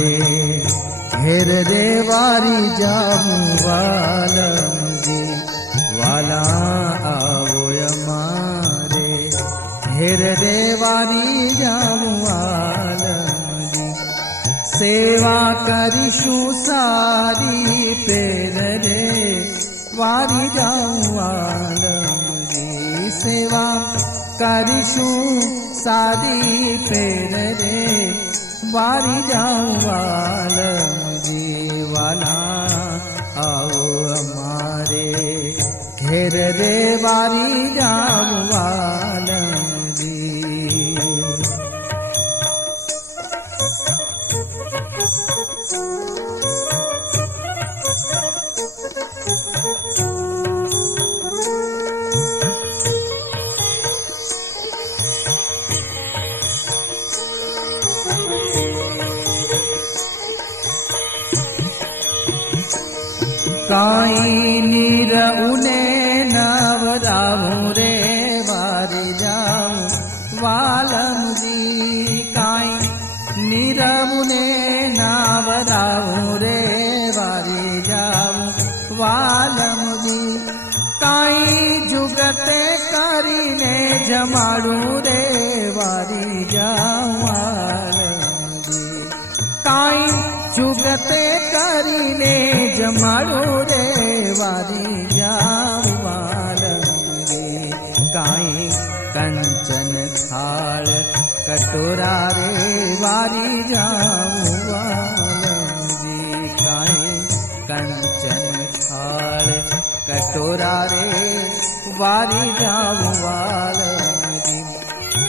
रे घेर रे वारी जाऊं वालमजी वाला आवो अमारे घेर रे वारी जाऊं वालमजी सेवा करिशु सारी पेर रे वारी जाऊं वालमजी सेवा करिशु सारी पेर रे वारी जाऊं वालमजी वाला आओ हमारे घेर रे वारी जाऊं वालमजी। काई नीर उने नवराऊं रे वारी जाऊं वालमजी काई नीर उने नवराऊं रे वारी जाऊं वालमजी काई जुगते करीने जमाड़ूं रे वारी जाऊं वालमजी काई जुगते करीने जमाड़ो रे वारी जाऊं वालमजी काई कंचन थाल कटोरा रे वारी जाऊं वालमजी काई कंचन थाल कटोरा रे वारी जाऊं वालमजी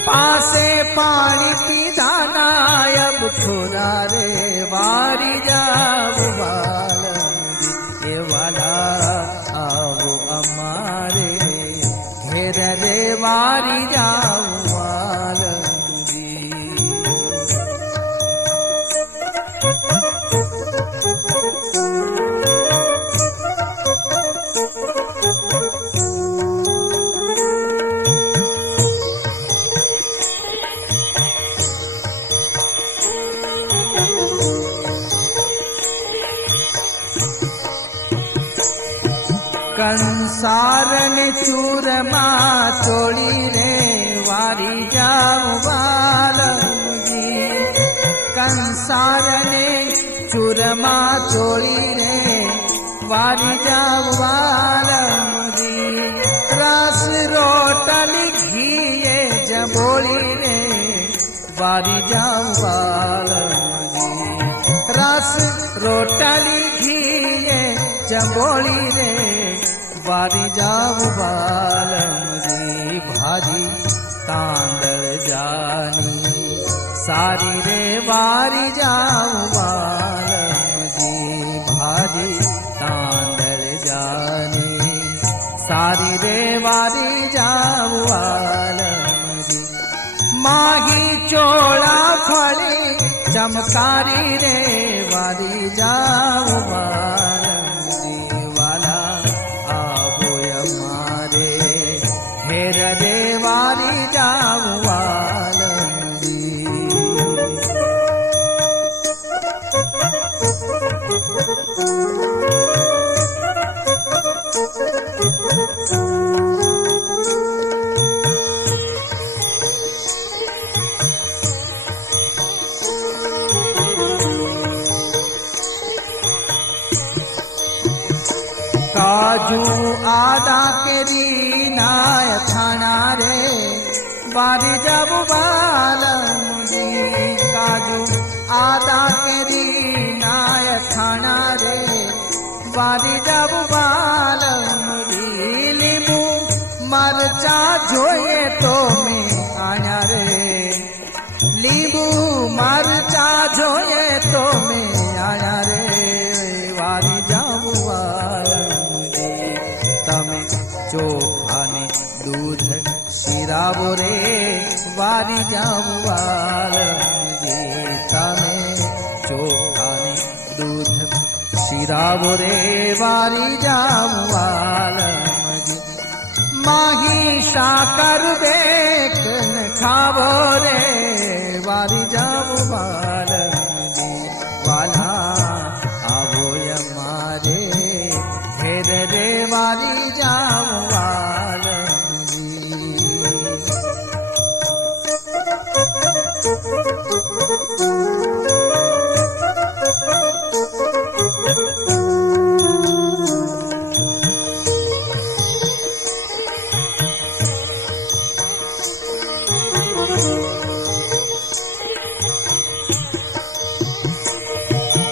पासे पानी पीधा नायब थोड़ा रे वारी जाऊं वालमजी ये वाला आओ हमारे घेर रे वारी जाऊं वालमजी। कंसारन चूरमा चोड़ी रे वारी जाऊं वालमजी कंसारन चूरमा चोड़ी रे वारी जाऊं वालमजी रस रोटली घीए जबोली रे वारी जाऊं वालमजी रस रोटली घीए जबोली रे वारी जाऊं वालमजी भाजी तांदळ जानी सारी रे वारी जाऊं वालमजी भाजी तांदळ जानी सारी रे वारी जाऊं वालमजी माही चोळा फळी चमकारी रे वारी जाऊं वालमजी वाला घेर रे वारी जाऊं वालमजी। काजू आदा केरी नाय थाना रे वारी जाऊं वालमजी काजू आदा केरी नाय थाना रे वारी जाऊं वालमजी लींबू मरचा जोए तो में आया रे लींबू मरचा जोए तो में आया रे वारी जाऊं वालमजी तमे चोखाने दूध शिरावो रे वारी जाऊं वालमजी तमे चोखाने दूध शिरावो रे वारी जाऊं वालमजी माही साकर बेकन खावो रे वारी जाऊं वालमजी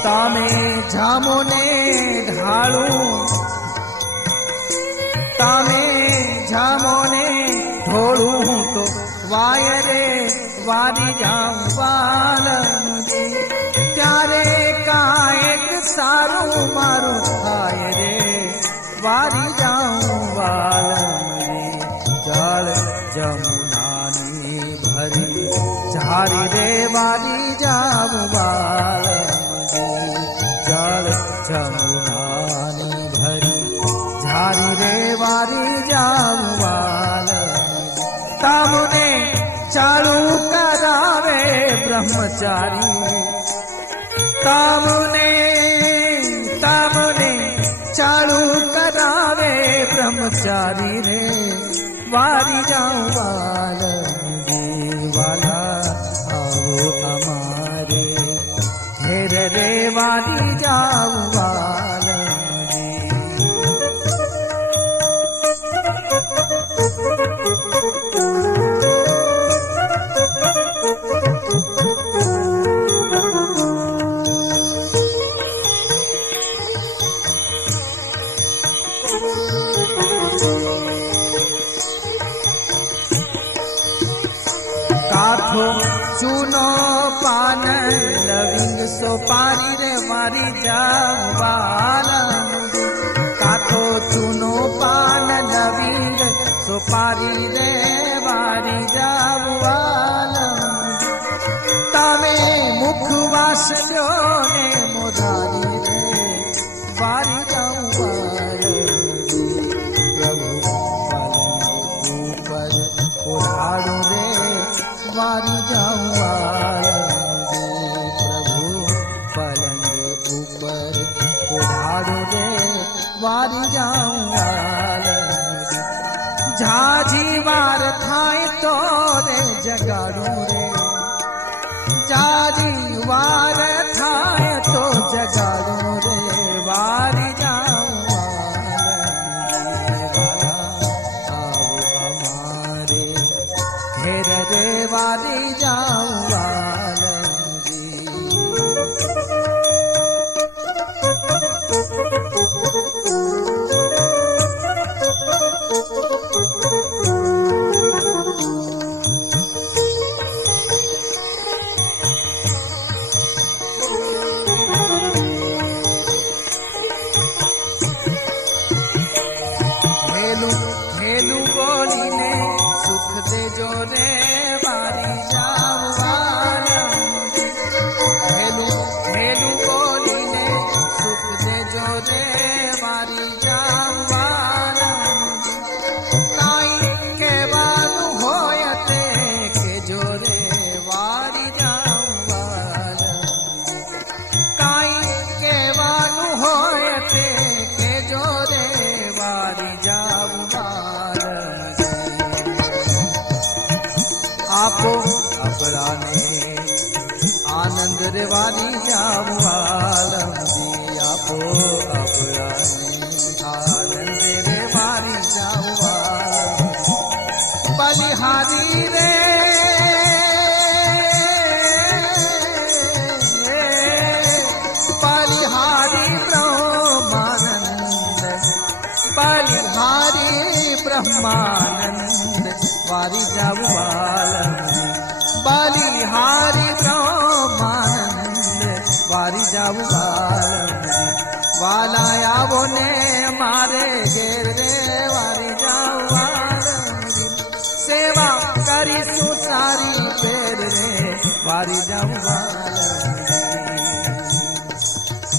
તમે જામોને ઢાળું, તમે જામોને ઢોળું હું તો વાય રે વારી જાઉં વાલમજી. ત્યારે કાંઈક સારું મારું થાય રે વારી જાઉં વાલમજી. જળ જમુનાની ભરી ઝારી રે વારી જાઉં વાલમજી. જળ જમુનાની ભરી ઝારી રે વારી જાઉં વાલમજી. તમને ચાલુ કરાવે બ્રહ્મચારી, તમને ચાલુ કરાવે બ્રહ્મચારી રે વારી જાઉં વાલમજી. વાલા આવો અમારે ઘેર રે વારી જાઉં વાલમજી. કાથો ચૂનો પાન લવિંગ સોપારી રે વારી જાઉં વાલમજી. કાથો ચૂનો પાન લવિંગ સોપારી રે વારી જાઉં વાલમજી. તમે મુખવાસ લ્યો ને મોઢારી રે વારી જાઉં વાલમજી. પ્રભુ ઉપર ઓઢાડું રે વારી જાઉં વાલમજી. પ્રભુ પલંગ ઉપર ઓઢાડું રે વારી જાઉં વાલમજી. ઝાઝી વાર થાય તો રે જગાડું રે, ઝાઝી વાર થાય તો જગાડું રે વારી જાઉં વાલમજી. વાલા આવો અમારે ઘેર રે વારી જાઉં વાલમજી. હેલું બોલીને સુખ દેજો રે વારી જાઉં વાલમજી. હેલું બોલીને સુખ દેજો રે વારી જાઉં વાલમજી. કાંઈ કહેવાનું હોય તે કહેજો રે વારી જાઉં વાલમજી. કાંઈ કહેવાનું હોય તે કહેજો રે વારી જાઉં વાલમજી. આપો આપણાને આનંદ રે વારી જાઉં વાલમજી. આપો આપણાને આનંદ રે વારી જાઉં વાલમજી. બલિહારી રે બલિહારી બ્રહ્માનંદ, બલિહારી બ્રહ્માનંદ વારી જાઉં વાલમજી. બલિહારી બ્રહ્માનંદ વારી જાઉં વાલમજી. વાલા આવો ને મારે ઘેર રે વારી જાઉં વાલમજી. સેવા કરીશું સારી ફેર રે વારી જાઉં વાલમજી.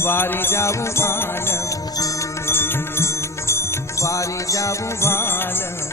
વારી જાઉં વાલમજી. વારી જાઉં વાલમજી.